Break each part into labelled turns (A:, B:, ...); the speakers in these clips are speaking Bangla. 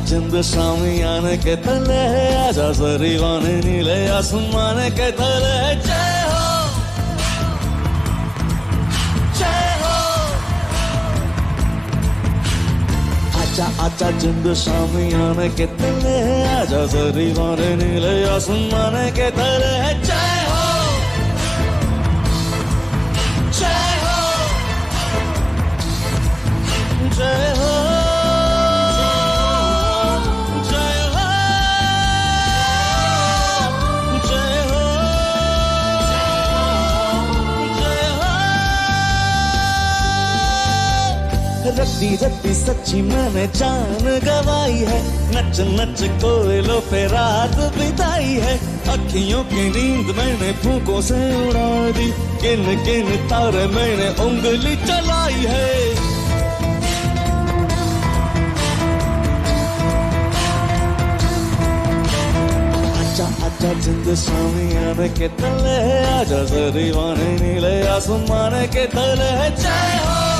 A: आजा जिंद शामियाने के तले आजा सरीवाने नीले आसमाने के तले जय हो! जय हो! आजा आजा जिंद शामियाने के तले आजा सरीवाने नीले आसमाने के तले हो। रत्ती सच्ची मैंने जान गवाई है। नच नच कोयलों पे रात बिताई है। अखियों की नींद मैंने फूकों से उड़ा दी। किन किन तारे मैंने उंगली चलाई है। आजा जिंद शामियाने के तले, आजा जरीवाने नीले आसमाने के तले। है जय हो!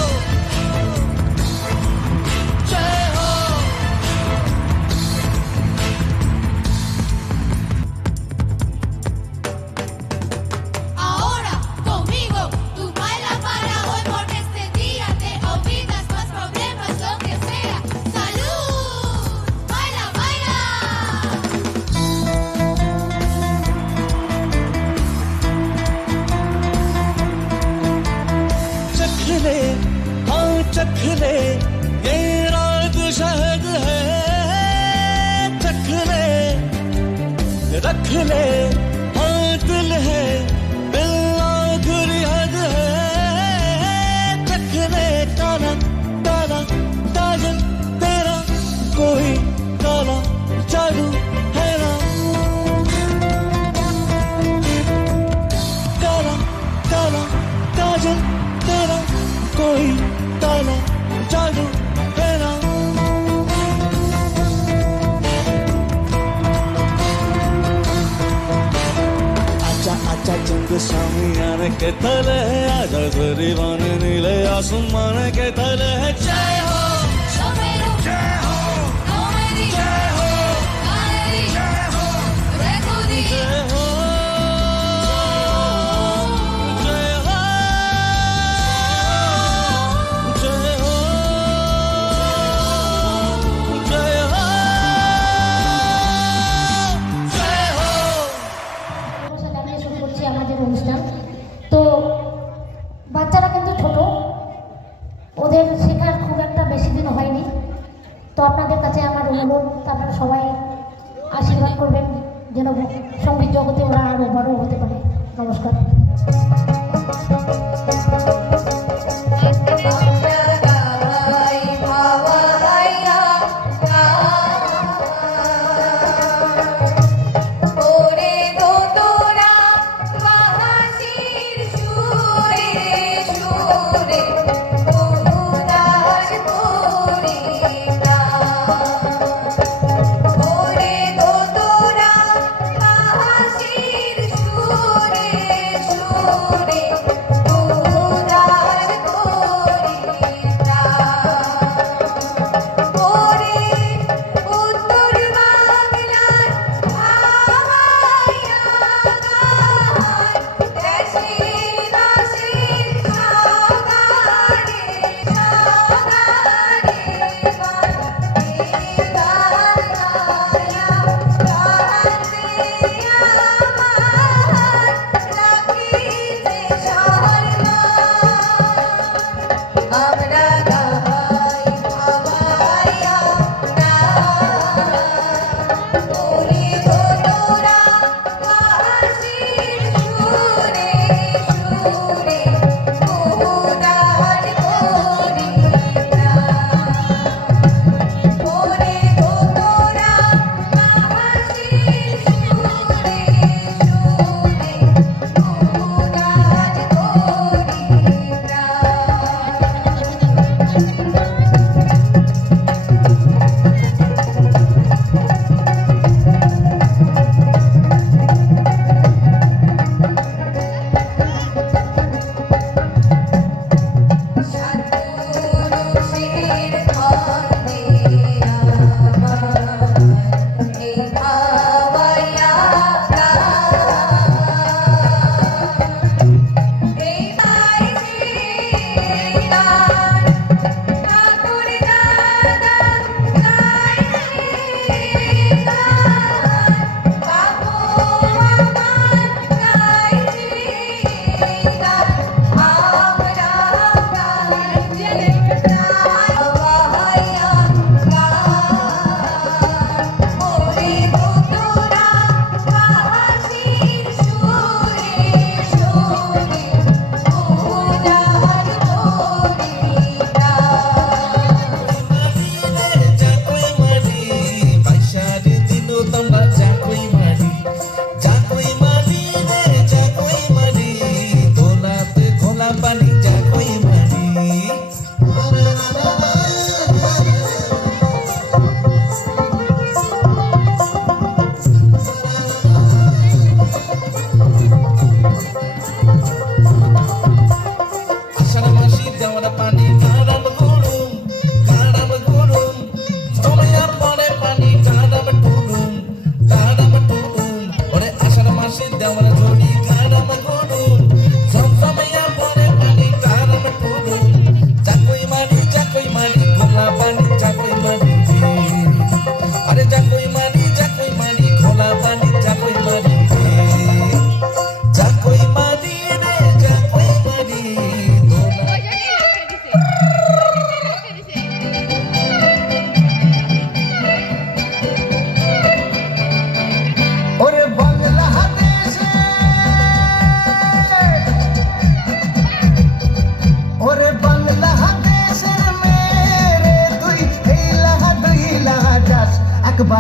A: के तले है आजा गरीबान नीले आसमान के तले है। जय हो!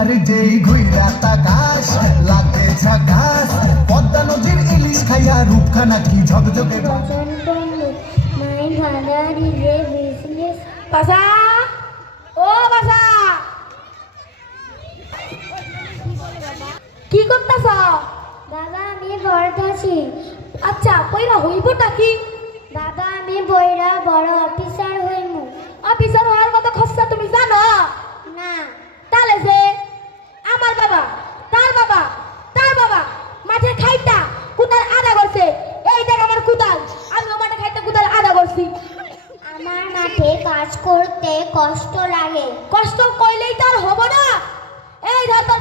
B: এবার যেই ঘুইরা তাকাস লাগে ঝাকাস পদ্মা নদীর ইলিশ খাইয়া
C: রূপখানা কি ঝকঝকে।
D: বাসা! ও বাসা! কি করতেছ?
E: বাবা আমি পড়তে আছি।
D: আচ্ছা পয়রা হইবটা কি?
E: দাদা আমি বইরা বড় অফিসার হইমু।
D: অফিসার হওয়ার
E: করতে কষ্ট লাগে।
D: কষ্ট কইলেই তার হব না। এই ধর তার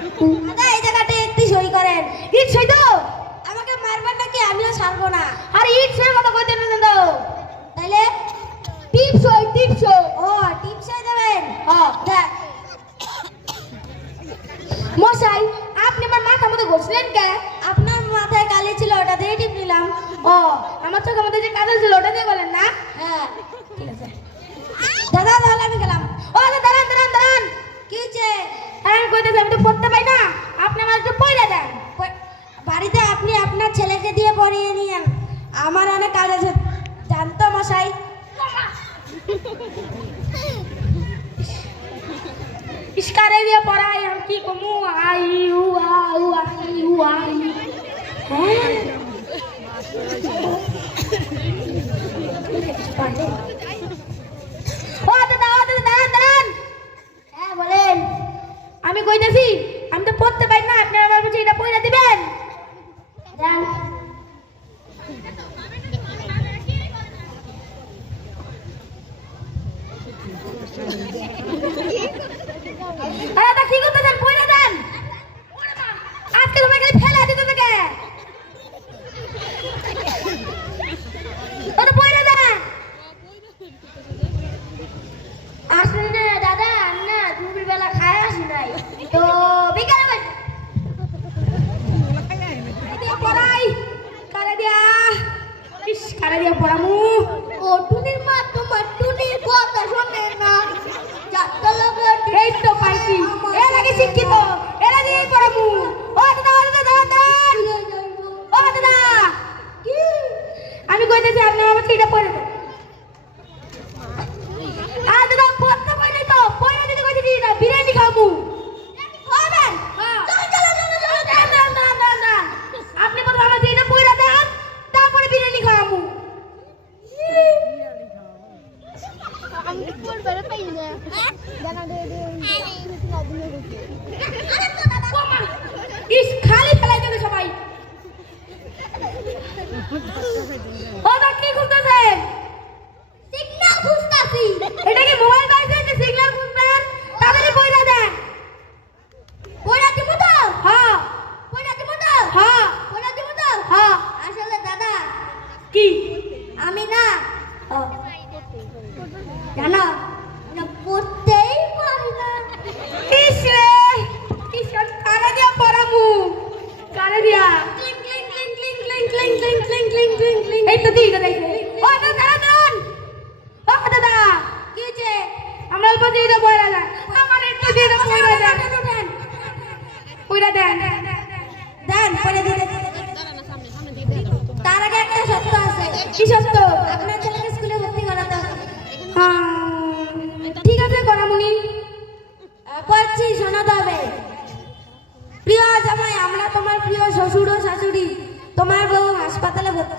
E: দাদা এই জায়গাটা একটি সই করেন।
D: ইট সই তো?
E: আমাকে মারবেন নাকি? আমিও ছাড়বো না।
D: আর ইট সই কথা কইতে না দাদা।
E: তাহলে
D: টিপ সই টিপ সই।
E: ও টিপ সই দেবেন?
D: ও
E: দেখ।
D: মশাই আপনি আমার মাথা মতো ঘষলেন কে?
E: আপনার মাথায় কালি ছিল ওটা দিয়ে টিপ নিলাম।
D: ও আমার চোখের মধ্যে যে কাজল ছিল ওটা দিয়ে বলেন না Thank you. ইস খালি ফেলাই দেবে সবাই। ও কি করতেছেন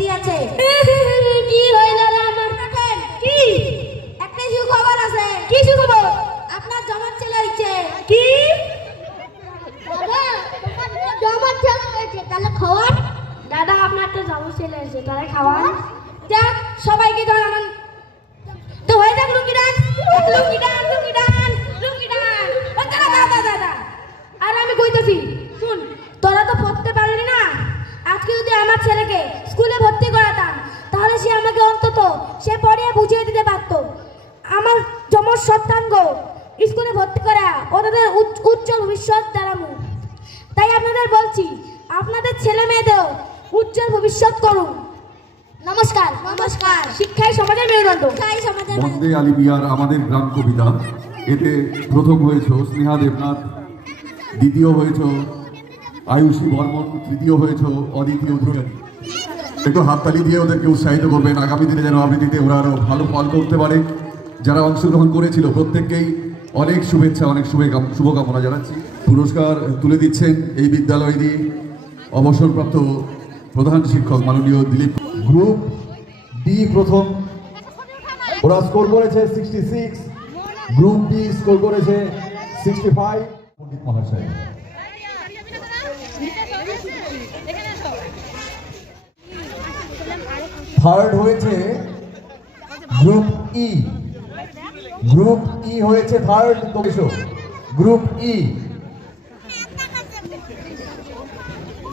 D: হাসপাতালে আছে। কি হইল রে আমার? দেখেন কি? একটা সুখবর আছে। কি সুখবর? আপনার জমার ছেলে হইছে। কি?
E: জমার ছেলে হয়েছে। তাহলে খাওয়ান।
D: দাদা আপনার তো জমার ছেলে হয়েছে তাহলে খাওয়ান। দেখ সবাইকে জানান তো হয়ে যাক লুঙ্গি ডান লুঙ্গি ডান লুঙ্গি ডান লুঙ্গি ডান ও দাদা দাদা দাদা। আর আমি কইতেছি শুন। তোরা তো পড়তে যদি আমার ছেলেকে স্কুলে ভর্তি করাতাম তাহলে সে আমাকে অন্তত সে পড়িয়ে বুঝিয়ে দিতে পারতো। আমার যমজ সত্যাঙ্গ স্কুলে ভর্তি করা ওদের উচ্চ- উজ্জ্বল ভবিষ্যৎ দাঁড়াবো তাই আপনাদের বলছি আপনাদের ছেলে মেয়েদেরও উজ্জ্বল ভবিষ্যৎ করুন। নমস্কার নমস্কার। শিক্ষাই সমাজের মেরুদণ্ড।
C: বন্দে আলী বিহার আমাদের গ্রাম কবিতা। এতে প্রথম হয়েছ স্নেহা দেবনাথ দ্বিতীয় হয়েছ আয়ুষী বর্মন তৃতীয় হয়েছ অদ্বিতীয় ধ্রুবানী একটু হাততালি দিয়ে ওদেরকে উৎসাহিত করবেন। আগামী দিনে যেন আবৃত্তিতে ওরা আরও ভালো ফল করতে পারে। যারা অংশগ্রহণ করেছিল প্রত্যেককেই অনেক শুভেচ্ছা, অনেক শুভকাম শুভকামনা জানাচ্ছি। পুরস্কার তুলে দিচ্ছেন এই বিদ্যালয়েরই অবসরপ্রাপ্ত প্রধান শিক্ষক মাননীয় দিলীপ। গ্রুপ ডি প্রথম। ওরা স্কোর করেছে sixty six group D score করেছে সিক্সটি ফাইভ পণ্ডিত মহাশয়। থার্ড হয়েছে গ্রুপ ই গ্রুপ ই হয়েছে থার্ড তো গ্রুপ ই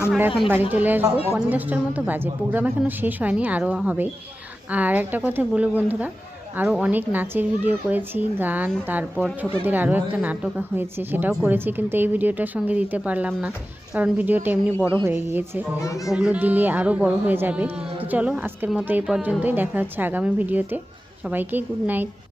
F: আমরা এখন বাড়ি চলে আসব। পনেরো দশটার মতো বাজে। প্রোগ্রাম এখনও শেষ হয়নি আরও হবে আর একটা কথা বলো বন্ধুরা আরও অনেক নাচের ভিডিও করেছি, গান, তারপর ছোটদের আরও একটা নাটক হয়েছে, সেটাও করেছি, কিন্তু এই ভিডিওটার সঙ্গে দিতে পারলাম না, কারণ ভিডিওটা এমনি বড় হয়ে গিয়েছে, ওগুলো দিলে আরও বড় হয়ে যাবে। তো চলো, আজকের মতো এই পর্যন্তই, দেখা হচ্ছে আগামী ভিডিওতে সবাইকেই গুড নাইট।